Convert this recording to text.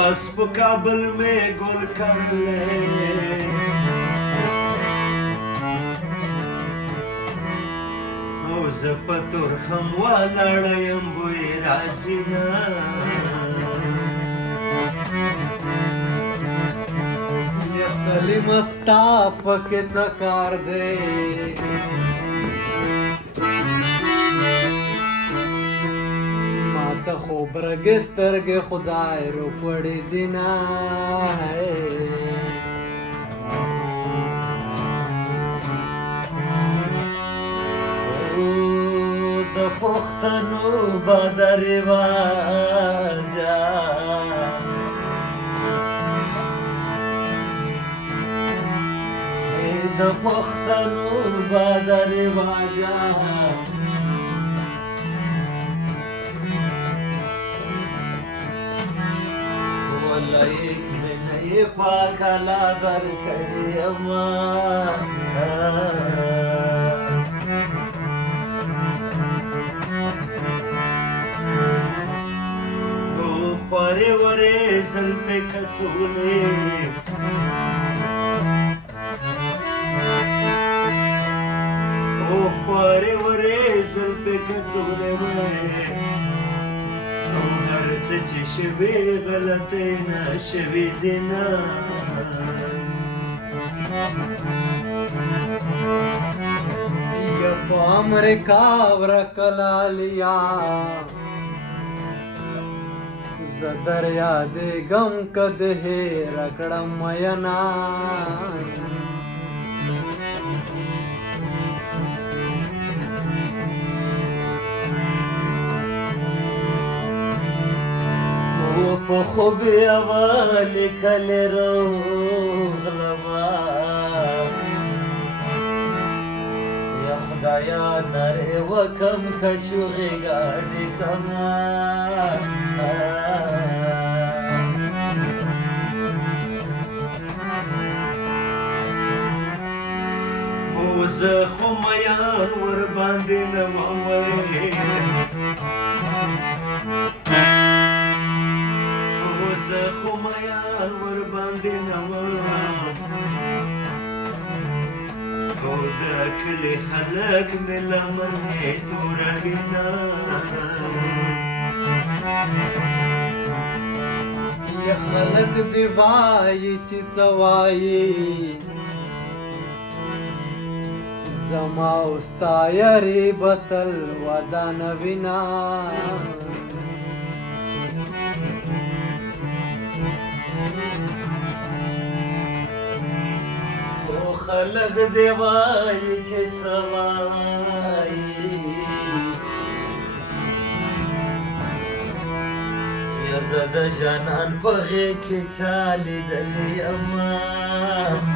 बस په کابل में گل کرले او زه په تورخم ولاړه یم بوی راځي نه یا سلیم ستا پکې څه کار دی ماته خو برګې سترګې خدای روپړې دي نه د پښتنو بد رواجه د پښتنو بد رواجه ولایک مې نه یې پاکله درکړې اما خوارې ورې زلفې کټولې او خوارې ورې زلفې کټولې وې او هر څه چې شوي غلطۍ نه شوي دي نه یا په امریکا ورکلالیا زه در یادېږم که د هېره کړم مینا او په خوب یوه لیکلې روغلمه یا خدایه نرې وکم کچوغې ګاډې کمه زه خو میان ورباندې نه وم زه خو میان ورباندې نه وم او د کلي خلک مې لمنې توروي نه یا خلک دې وایي چې څه وایي زما او ستا یاري به تل ودانه وینا او خلک دې وایي چې څه وایي یا زه د جانان په غېږ کې چا لیدلې یمه